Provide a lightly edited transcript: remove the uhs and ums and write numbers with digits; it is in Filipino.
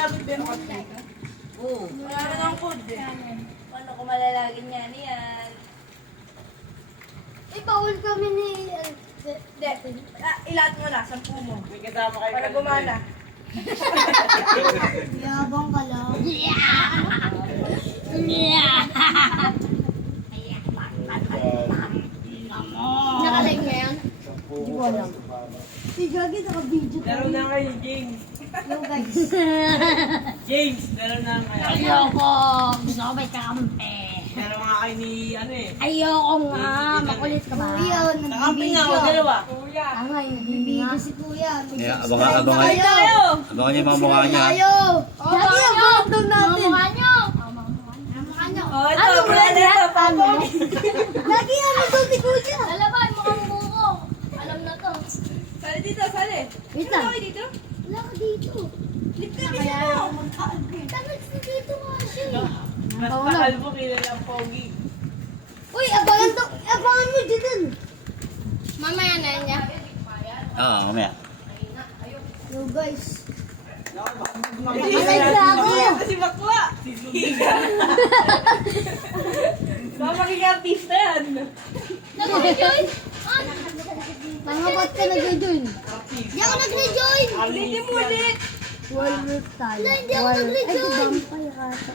inabot ba yung code? Oo. Wala na ng code eh. Paano ko malalagin yan? Yan. Bawal kami ni... Hindi. Ilat mo na, 10 mo. May kasama kayo. Para gumana. Yabang ka lang. Nakalive nga yan? Hindi ko alam. Si Gagi naka-video ka. Laro na kayo, James. Yo guys. James, laro na kayo. Ayoko. Gusto ko may kakampi. Laro nga kayo ni ano eh. Ayoko nga. Makulit ka ba? Kuya, Nakamping nga ako, dalawa. Tama yun. Nagbibigay si Kuya. Yeah, abangan niyo yung mga mukha niya. Tayo. Gagi ang countdown natin. Mga mukha nyo. Mukha nyo. Oh, ito. Wala na ito. Papa. Gagi ano to si Kuya? Lalaban, mukhang buko. Alam na to. Sali dito, sali. Wait lang. Sali dito. Wala ka dito. Lip ka, bisa mo. Tanag si dito nga siya. Mas mahal mo kilala ang pogi. Uy, abangan mo dito. Mamaya na niya. Oo, mamaya. Yo guys. Masay na ako. Kasi bakla. Baka magiging artista yan. Nag-join? Mga ba't ka nag-join? Hindi ako nag-rejoin. Hindi mo ulit. Wall roof tayo. Hindi ako nag-rejoin. Ay, vampire ata.